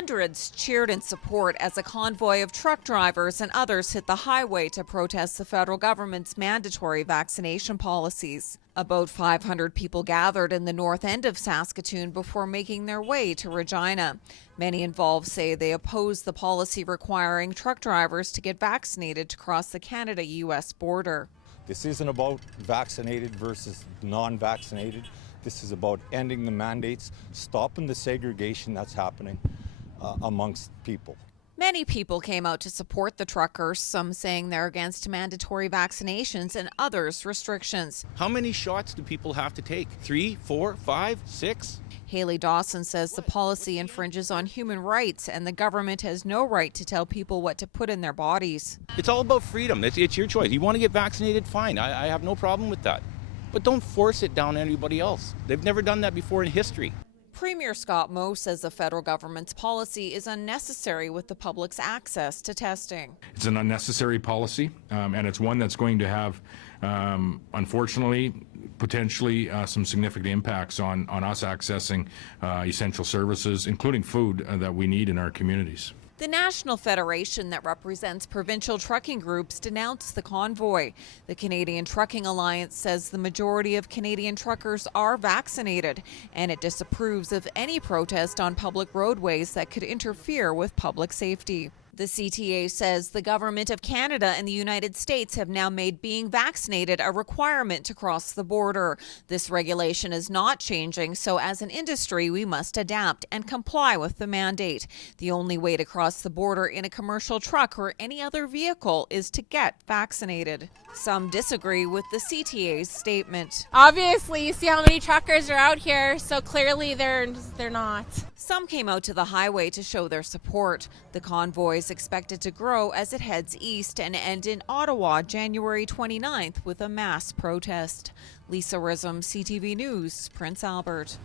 Hundreds cheered in support as a convoy of truck drivers and others hit the highway to protest the federal government's mandatory vaccination policies. About 500 people gathered in the north end of Saskatoon before making their way to Regina. Many involved say they oppose the policy requiring truck drivers to get vaccinated to cross the Canada-U.S. border. This isn't about vaccinated versus non-vaccinated. This is about ending the mandates, stopping the segregation that's happening amongst people. Many people came out to support the truckers, some saying they're against mandatory vaccinations and others restrictions. How many shots do people have to take? 3, 4, 5, 6? Haley Dawson says the policy infringes on human rights and the government has no right to tell people what to put in their bodies. It's all about freedom. It's your choice. You want to get vaccinated, fine. I have no problem with that. But don't force it down anybody else. They've never done that before in history. Premier Scott Moe says the federal government's policy is unnecessary with the public's access to testing. It's an unnecessary policy, and it's one that's going to have, unfortunately, potentially some significant impacts on us accessing essential services, including food that we need in our communities. The National Federation that represents provincial trucking groups denounced the convoy. The Canadian Trucking Alliance says the majority of Canadian truckers are vaccinated, and it disapproves of any protest on public roadways that could interfere with public safety. The CTA says the Government of Canada and the United States have now made being vaccinated a requirement to cross the border. This regulation is not changing, so as an industry, we must adapt and comply with the mandate. The only way to cross the border in a commercial truck or any other vehicle is to get vaccinated. Some disagree with the CTA's statement. Obviously, you see how many truckers are out here, so clearly they're not. Some came out to the highway to show their support. The convoy is expected to grow as it heads east and end in Ottawa January 29th with a mass protest. Lisa Rism, CTV News, Prince Albert.